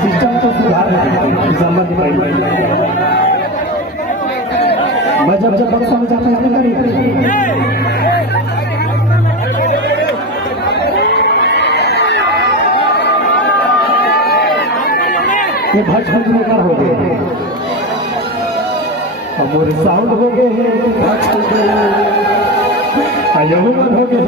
System को सुधार मैं जब बक्सा में जाता है ये भजन बेकार हो गए और साउंड हो गए हैं यमुन हो गए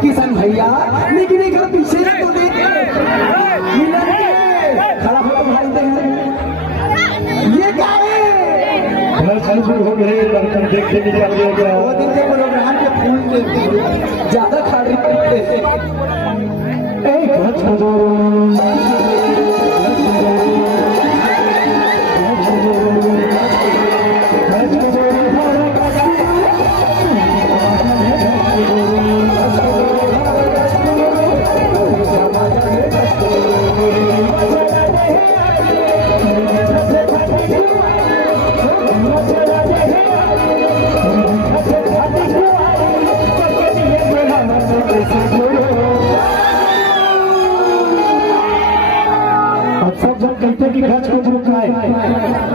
किसान भैया, लेकिन एक पीछे तो खड़ा होकर भागते हैं। ये क्या है? देखते वो दिन के प्रोग्राम के फूल के ज्यादा खाड़ी पड़ते हैं।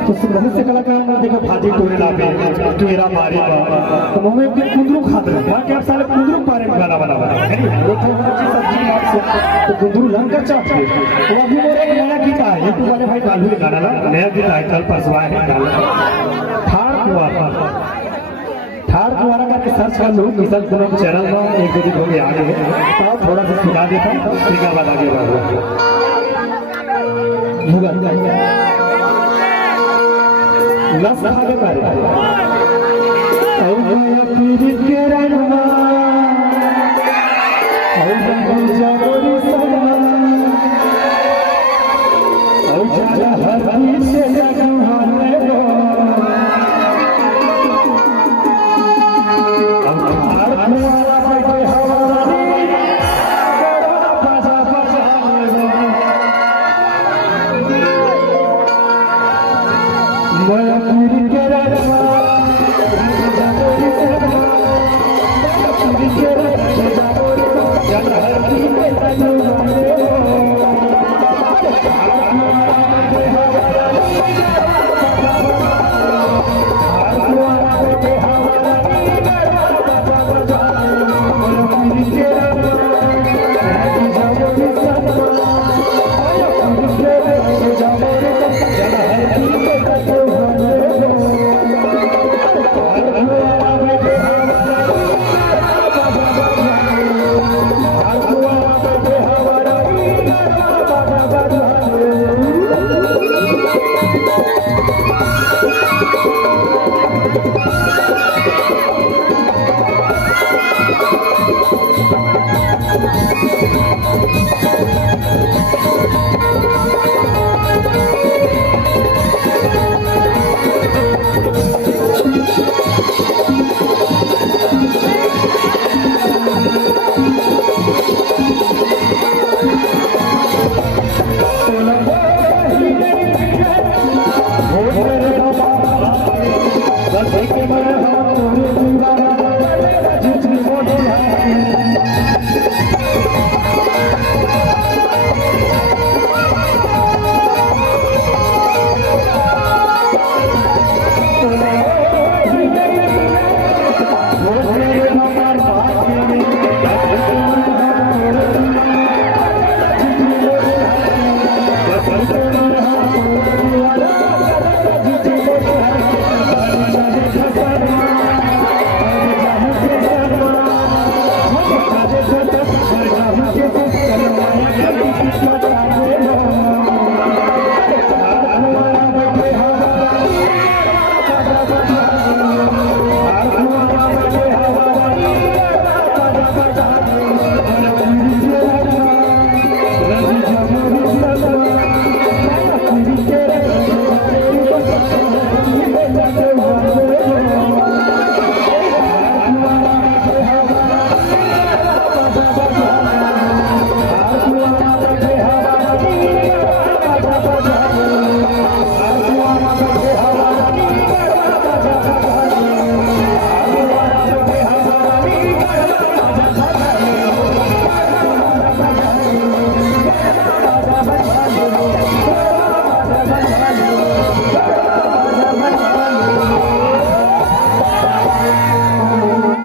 तो से कलाकार देखो भाजी टोरे लाबे टोरा मारे तो मुंह में कुंदरू खाते हैं क्या साले कुंदरू पारे में गाना बना है वो तो सब्जी तो गुंदरू लंका चाहते तो अभी मेरा एक नया गीत आया यूट्यूब वाले भाई डालू गाना ला नया गीत आया कल परसों आया है डाला ठार कुआरा करके सर्च कर लो किसान पूनम चैनल में एक दो दिन हो गए आगे है तो थोड़ा सा सुना देता हूँ फिर बाद आगे बढ़ो लस भागे मारे